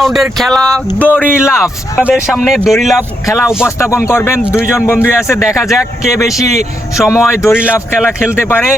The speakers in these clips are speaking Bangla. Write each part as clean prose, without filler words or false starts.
রাউন্ডের খেলা দড়ি লাফ। আপনাদের সামনে দড়ি লাফ খেলা উপস্থাপন করবেন দুইজন বন্ধু আছে, দেখা যাক কে বেশি সময় দড়ি লাফ খেলা খেলতে পারে।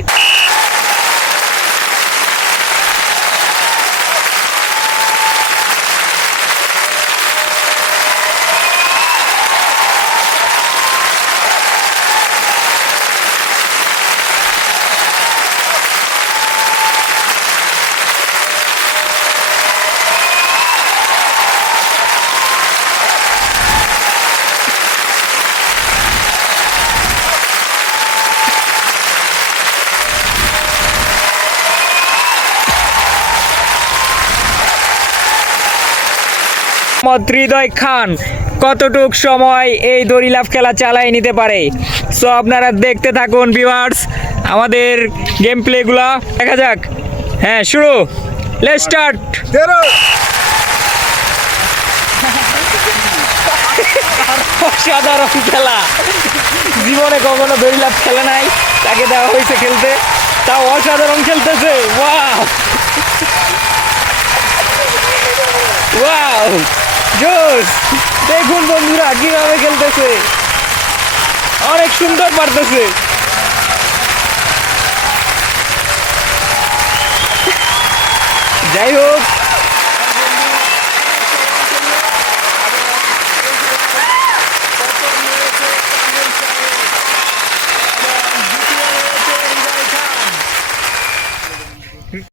হৃদয় খান কতটুক সময় এই দড়ি লাফ খেলা চালিয়ে নিতে পারে। সো আপনারা দেখতে থাকুন ভিউয়ার্স, আমাদের গেম প্লেগুলা দেখা যাক। হ্যাঁ, শুরু, লেটস স্টার্ট। অসাধারণ খেলা, জীবনে কখনো দড়ি লাফ খেলে নাই, তাকে দেওয়া হয়েছে খেলতে, তাও অসাধারণ খেলতেছে। ওয়াও ওয়াও, জোস! দেখুন বন্ধুরা কিভাবে খেলতেছে, অনেক সুন্দর পারতেছে। যাই হোক,